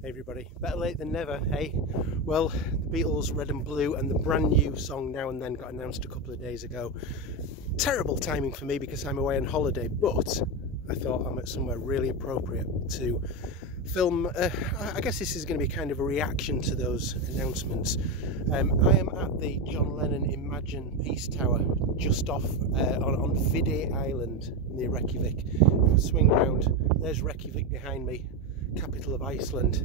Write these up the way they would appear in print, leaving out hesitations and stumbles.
Hey everybody, better late than never, hey? Well, the Beatles Red and Blue and the brand new song Now and Then got announced a couple of days ago. Terrible timing for me because I'm away on holiday, but I thought I'm at somewhere really appropriate to film. I guess this is going to be kind of a reaction to those announcements. I am at the John Lennon Imagine Peace Tower just off on Fide Island near Reykjavik. If I swing round, there's Reykjavik behind me, capital of Iceland.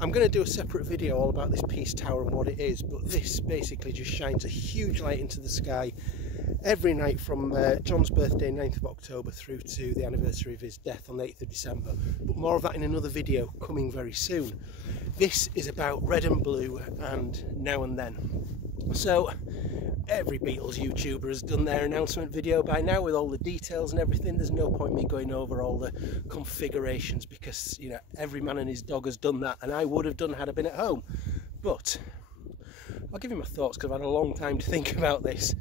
I'm going to do a separate video all about this Peace Tower and what it is, but this basically just shines a huge light into the sky every night from John's birthday 9th of October through to the anniversary of his death on the 8th of December, but more of that in another video coming very soon. This is about Red and Blue and Now and Then. So every Beatles YouTuber has done their announcement video by now with all the details and everything. There's no point me going over all the configurations because, you know, every man and his dog has done that, and I would have done had I been at home. But I'll give you my thoughts because I've had a long time to think about this.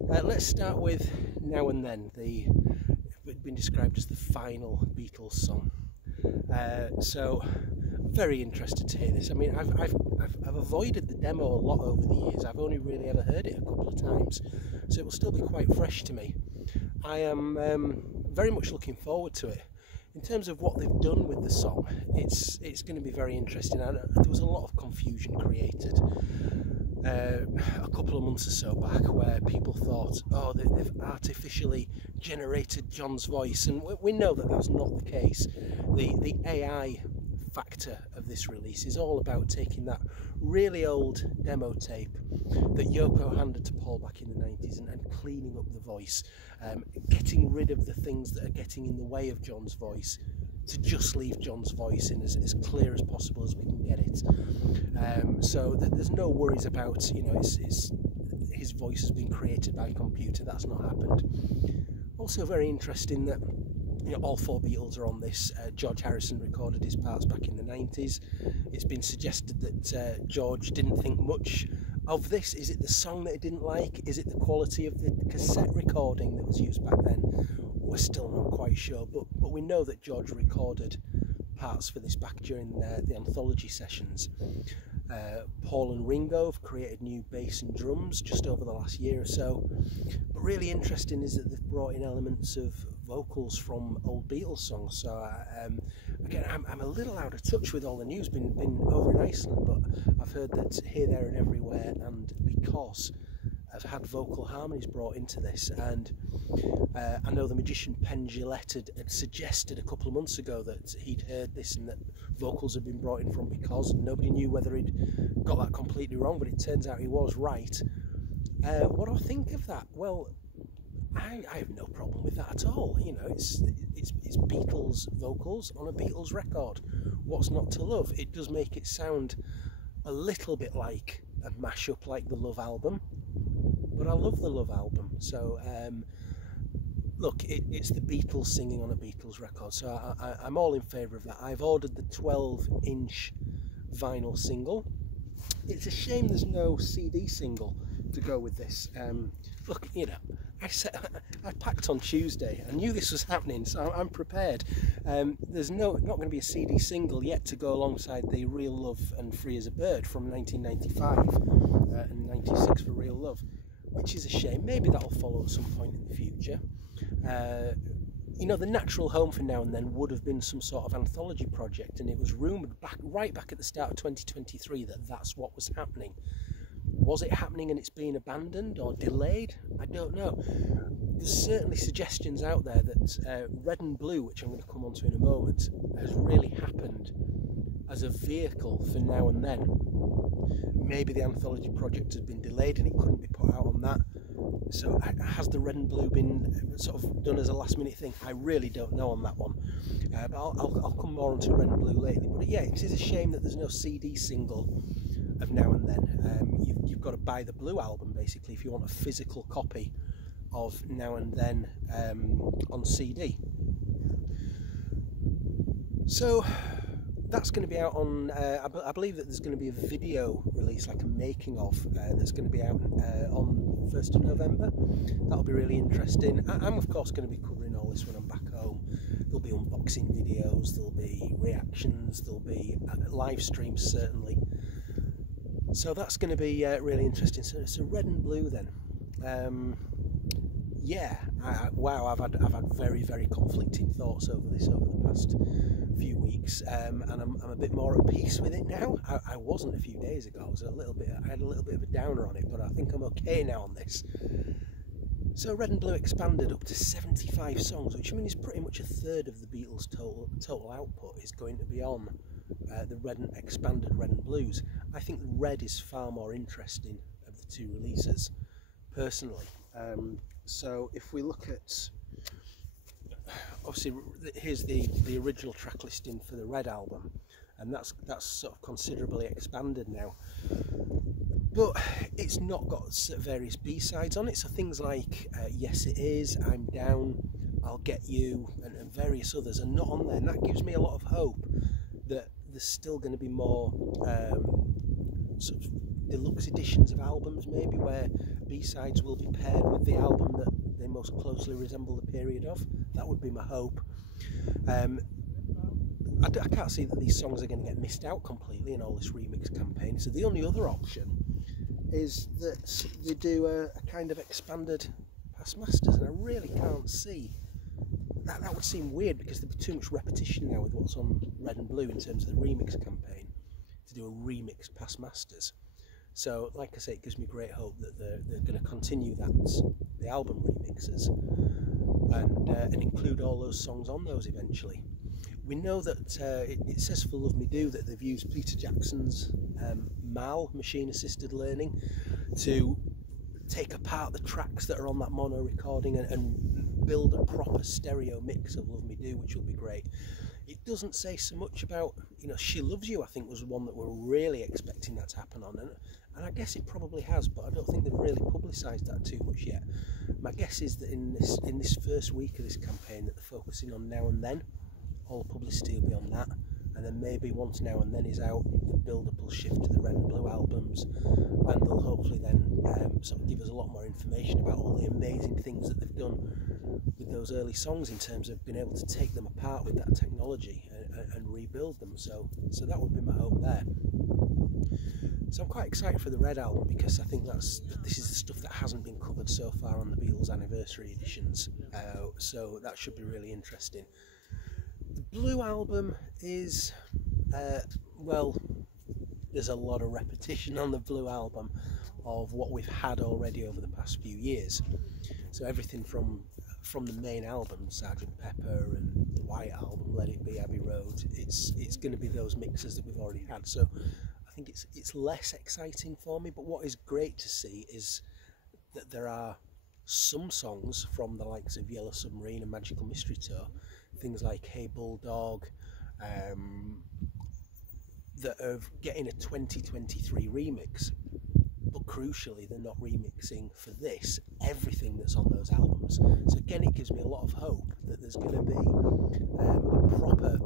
Let's start with Now and Then. It's been described as the final Beatles song. So very interested to hear this. I mean, I've avoided the demo a lot over the years. I've only really ever heard it a couple of times, so it will still be quite fresh to me. I am very much looking forward to it. In terms of what they've done with the song, it's going to be very interesting. There was a lot of confusion created a couple of months or so back where people thought, oh, they've artificially generated John's voice, and we know that that's not the case. The AI factor of this release is all about taking that really old demo tape that Yoko handed to Paul back in the 90s and cleaning up the voice, getting rid of the things that are getting in the way of John's voice to just leave John's voice in as clear as possible as we can get it. So there's no worries about, you know, his voice has been created by a computer. That's not happened. Also very interesting that, you know, all four Beatles are on this. George Harrison recorded his parts back in the 90s. It's been suggested that George didn't think much of this. Is it the song that he didn't like? Is it the quality of the cassette recording that was used back then? We're still not quite sure, but we know that George recorded parts for this back during the anthology sessions. Paul and Ringo have created new bass and drums just over the last year or so. But really interesting is that they've brought in elements of vocals from old Beatles songs. So again, I'm a little out of touch with all the news. Been over in Iceland, but I've heard that Here, There and Everywhere and Because have had vocal harmonies brought into this, and I know the magician Penn Jillette had suggested a couple of months ago that he'd heard this and that vocals had been brought in from Because, and nobody knew whether he'd got that completely wrong, but it turns out he was right. What do I think of that? Well, I have no problem with that at all. You know, it's Beatles vocals on a Beatles record. What's not to love? It does make it sound a little bit like a mashup like the Love album, but I love the Love album. So look, it's the Beatles singing on a Beatles record, so I'm all in favour of that. I've ordered the 12-inch vinyl single. It's a shame there's no CD single to go with this. Look, you know, I packed on Tuesday. I knew this was happening, so I'm prepared. There's not going to be a CD single yet to go alongside the Real Love and Free as a Bird from 1995 and 96 for Real Love, which is a shame. Maybe that'll follow at some point in the future. You know, the natural home for Now and Then would have been some sort of anthology project, and it was rumoured right back at the start of 2023 that that's what was happening. Was it happening and it's been abandoned or delayed? I don't know. There's certainly suggestions out there that Red and Blue, which I'm going to come on to in a moment, has really happened as a vehicle for Now and Then. Maybe the anthology project has been delayed and it couldn't be put out on that. So has the Red and Blue been sort of done as a last minute thing? I really don't know on that one. But I'll come more onto Red and Blue later. But yeah, it is a shame that there's no CD single of Now and Then. You've got to buy the Blue album basically if you want a physical copy of Now and Then on CD. So that's going to be out on, I believe that there's going to be a video release, like a making of, that's going to be out on 1st of November. That'll be really interesting. I'm of course going to be covering all this when I'm back home. There'll be unboxing videos, there'll be reactions, there'll be live streams certainly. So that's going to be really interesting. So Red and Blue then. Yeah, wow, I've had very, very conflicting thoughts over this over the past few weeks, and I'm a bit more at peace with it now. I wasn't a few days ago. I had a little bit of a downer on it, but I think I'm okay now on this. So Red and Blue expanded up to 75 songs, which I mean is pretty much a third of the Beatles' total output is going to be on the expanded Red and Blues. I think Red is far more interesting of the two releases, personally. So if we look at, obviously here's the original track listing for the Red album, and that's sort of considerably expanded now, but it's not got various B-sides on it, so things like Yes It Is, I'm Down, I'll Get You, and various others are not on there, and that gives me a lot of hope that there's still going to be more sort of deluxe editions of albums, maybe, where B-sides will be paired with the album that they most closely resemble the period of. That would be my hope. I can't see that these songs are going to get missed out completely in all this remix campaign, so the only other option is that they do a kind of expanded past masters, and I really can't see that. That would seem weird because there'd be too much repetition now with what's on Red and Blue in terms of the remix campaign to do a remix past masters. So, like I say, it gives me great hope that they're going to continue the album remixes, and include all those songs on those eventually. We know that it says for Love Me Do that they've used Peter Jackson's MAL, Machine Assisted Learning, to take apart the tracks that are on that mono recording and build a proper stereo mix of Love Me Do, which will be great. It doesn't say so much about, She Loves You, I think, was one that we're really expecting that to happen on, and I guess it probably has, but I don't think they've really publicised that too much yet. My guess is that in this first week of this campaign that they're focusing on Now and Then, all the publicity will be on that, and then maybe once Now and Then is out, the build-up will shift to the Red and Blue albums, and they'll hopefully then sort of give us a lot more information about all the amazing things that they've done with those early songs in terms of being able to take them apart with that technology and rebuild them. So that would be my hope there. So I'm quite excited for the Red album because I think this is the stuff that hasn't been covered so far on the Beatles anniversary editions, so that should be really interesting. The Blue album is, well, there's a lot of repetition on the Blue album of what we've had already over the past few years. So everything from the main album, Sgt. Pepper, and the White Album, Let It Be, Abbey Road, it's going to be those mixes that we've already had. So I think it's less exciting for me, but what is great to see is that there are some songs from the likes of Yellow Submarine and Magical Mystery Tour, things like Hey Bulldog, that are getting a 2023 remix, but crucially they're not remixing for this everything that's on those albums. So again, it gives me a lot of hope that there's going to be a proper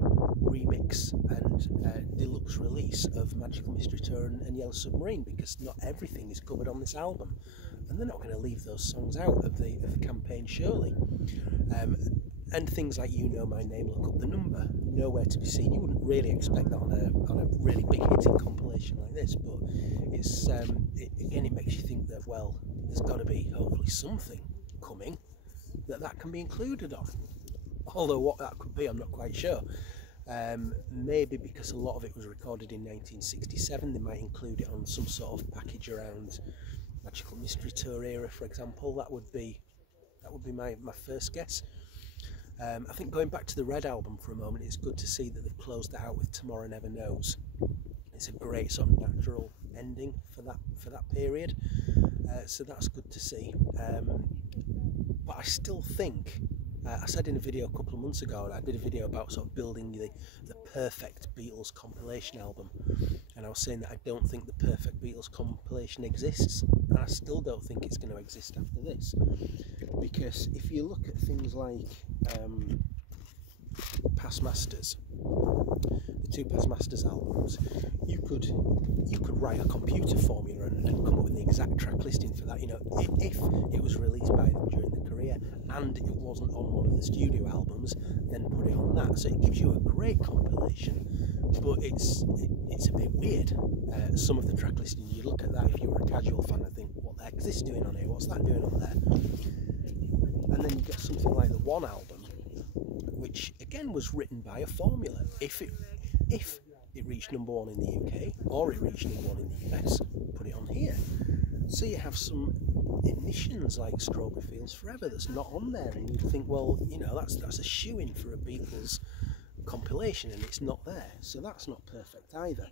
remix and deluxe release of Magical Mystery Tour and Yellow Submarine, because not everything is covered on this album, and they're not going to leave those songs out of the campaign, surely. And things like You Know My Name, Look Up the Number, Nowhere to Be Seen. You wouldn't really expect that on a really big hitting compilation like this, but it's again, it makes you think that, well, there's got to be hopefully something coming that can be included on. Although what that could be, I'm not quite sure. Maybe because a lot of it was recorded in 1967, they might include it on some sort of package around Magical Mystery Tour era, for example. That would be my first guess. I think going back to the Red album for a moment, it's good to see that they've closed that out with Tomorrow Never Knows. It's a great sort of natural ending for that period, so that's good to see. But I still think, I said in a video a couple of months ago, I did a video about sort of building the perfect Beatles compilation album, and I was saying that I don't think the perfect Beatles compilation exists, and I still don't think it's going to exist after this, because if you look at things like Past Masters, the two past masters albums, you could write a computer formula and come up with the exact track listing for that. You know, if it was released by them during the career and it wasn't on one of the studio albums, then put it on that. So it gives you a great compilation, but it's a bit weird. Some of the track listing, you look at that if you were a casual fan and think, what the heck is this doing on here? What's that doing on there? And then you get something like the One album, which again was written by a formula. If it reached number one in the UK or it reached number one in the US, put it on here. So you have some admissions like Strawberry Fields Forever that's not on there, and you think, well, you know, that's a shoe-in for a Beatles compilation, and it's not there, so that's not perfect either.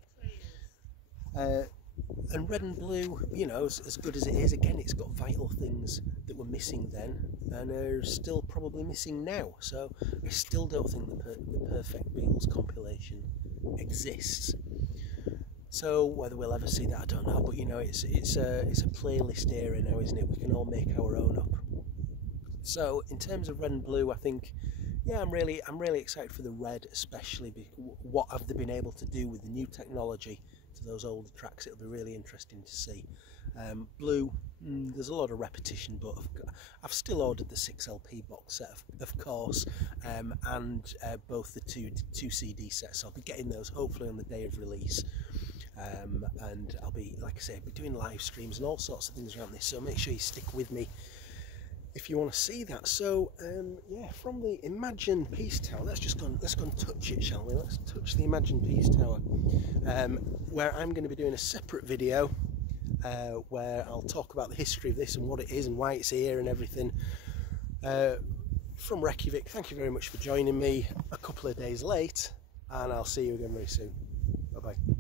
And Red and Blue, you know, as good as it is, again, it's got vital things that were missing then and are still probably missing now. So I still don't think the perfect Beatles compilation exists. So whether we'll ever see that, I don't know. But you know, it's a playlist era now, isn't it? We can all make our own up. So in terms of Red and Blue, I think, yeah, I'm really excited for the Red, especially because what have they been able to do with the new technology to those older tracks. It'll be really interesting to see. Blue, there's a lot of repetition, but I've still ordered the 6 LP box set, of course, and both the two CD sets. I'll be getting those hopefully on the day of release, and I'll be, like I say, I'll be doing live streams and all sorts of things around this. So make sure you stick with me if you want to see that. So yeah, from the Imagine Peace Tower, let's go and touch it, shall we? Let's touch the Imagine Peace Tower, where I'm going to be doing a separate video where I'll talk about the history of this and what it is and why it's here and everything. From Reykjavik, thank you very much for joining me a couple of days late, and I'll see you again very soon. Bye bye.